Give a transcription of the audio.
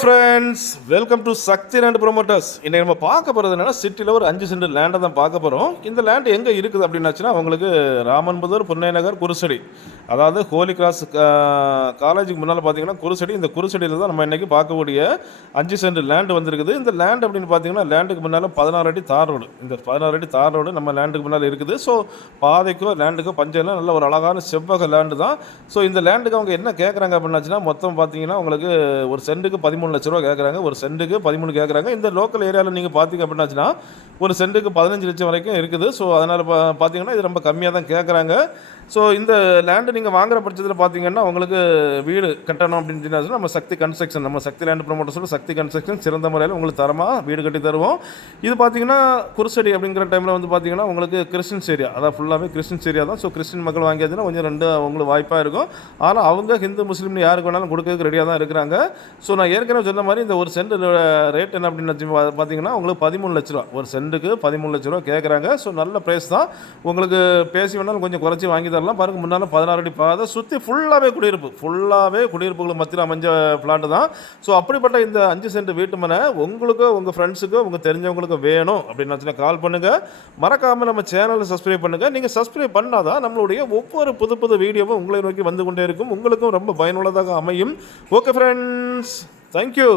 Friends, welcome to Sakthi land promoters. இன்னைக்கு நம்ம பார்க்க போகிறது என்னன்னா, சிட்டியில் ஒரு 5 சென்ட் லேண்டை தான் பார்க்க போகிறோம். இந்த லேண்ட் எங்கே இருக்குது அப்படின்னாச்சுன்னா, உங்களுக்கு ராமன்புதூர், புன்னை நகர், குருசடி, அதாவது ஹோலி கிராஸ் காலேஜுக்கு முன்னால் பார்த்தீங்கன்னா குருசடி. இந்த குருசடியில் தான் நம்ம இன்றைக்கி பார்க்கக்கூடிய 5 சென்ட் லேண்டு வந்திருக்குது. இந்த லேண்ட் அப்படின்னு பார்த்தீங்கன்னா, லேண்டுக்கு முன்னால் 16 அடி தார் ரோடு. இந்த 16 அடி தார் ரோடு நம்ம லேண்டுக்கு முன்னால் இருக்குது. ஸோ பாதைக்கோ லேண்டுக்கோ பஞ்சம் இல்லை, நல்ல ஒரு அழகான செவ்வக லேண்டு தான். ஸோ இந்த லேண்டுக்கு அவங்க என்ன கேட்குறாங்க அப்படின்னாச்சுன்னா, மொத்தம் பார்த்தீங்கன்னா உங்களுக்கு ஒரு சென்ட்டுக்கு 13 லட்ச ரூபா கேட்குறாங்க. ஒரு சென்ட்டுக்கு 13 கேட்குறாங்க. இந்த லோக்கல் ஏரியாவில் நீங்கள் பார்த்தீங்க அப்படின்னாச்சுன்னா ஒரு சென்ட்டுக்கு 15 லட்சம் வரைக்கும் இருக்குது. ஸோ அதனால் பார்த்தீங்கன்னா இது ரொம்ப கம்மியாக தான் கேட்குறாங்க. ஸோ இந்த லேண்டு நீங்கள் வாங்குற பட்சத்தில் பார்த்தீங்கன்னா உங்களுக்கு வீடு கட்டணும் அப்படின்னு சொன்னால் நம்ம சக்தி கன்ஸ்ட்ரக்ஷன், நம்ம சக்தி லேண்ட் ப்ரொமோட்டர்ஸோட சக்தி கன்ஸ்ட்ரக்ஷன் சிறந்த முறையில் உங்களுக்கு தரமாக வீடு கட்டி தருவோம். இது பார்த்தீங்கன்னா குருசடி அப்படிங்கிற டைமில் வந்து பார்த்தீங்கன்னா உங்களுக்கு கிறிஸ்டின்ஸ் ஏரியா, அதான் ஃபுல்லாகவே கிறிஸ்டின்ஸ் ஏரியா தான். ஸோ கிறிஸ்டின் மக்கள் வாங்கியாச்சுன்னா கொஞ்சம் ரெண்டு அவங்களுக்கு வாய்ப்பாக இருக்கும். ஆனால் அவங்க ஹிந்து முஸ்லீம்னு யாருக்கு வேணாலும் கொடுக்கறதுக்கு ரெடியாக தான் இருக்கிறாங்க. ஸோ நான் ஏற்கனவே சொன்ன மாதிரி இந்த ஒரு சென்ட் ரேட் என்ன அப்படின்னு பார்த்தீங்கன்னா உங்களுக்கு 13 லட்ச ரூபா, ஒரு சென்ட்டுக்கு 13 லட்ச ரூபா கேட்குறாங்க. ஸோ நல்ல ப்ரைஸ் தான். உங்களுக்கு பேசி வேணாலும் கொஞ்சம் குறைச்சி வாங்கி தரலாம். பாருங்க, முன்னால் 16 அடி பாதை, சுற்றி ஃபுல்லாகவே குடியிருப்புகளுக்கு மத்தியில் அமைஞ்ச பிளாட்டு தான். ஸோ அப்படிப்பட்ட இந்த 5 சென்ட் வீட்டு மனை உங்களுக்கோ உங்கள் ஃப்ரெண்ட்ஸுக்கோ உங்கள் தெரிஞ்சவங்களுக்கோ வேணும் அப்படின்னு கால் பண்ணுங்கள். மறக்காமல் நம்ம சேனலை சப்ஸ்கிரைப் பண்ணுங்கள். நீங்கள் சப்ஸ்கிரைப் பண்ணாதான் நம்மளுடைய ஒவ்வொரு புது புது வீடியோவும் உங்களை நோக்கி வந்து கொண்டே இருக்கும். உங்களுக்கும் ரொம்ப பயனுள்ளதாக அமையும். Okay friends, thank you.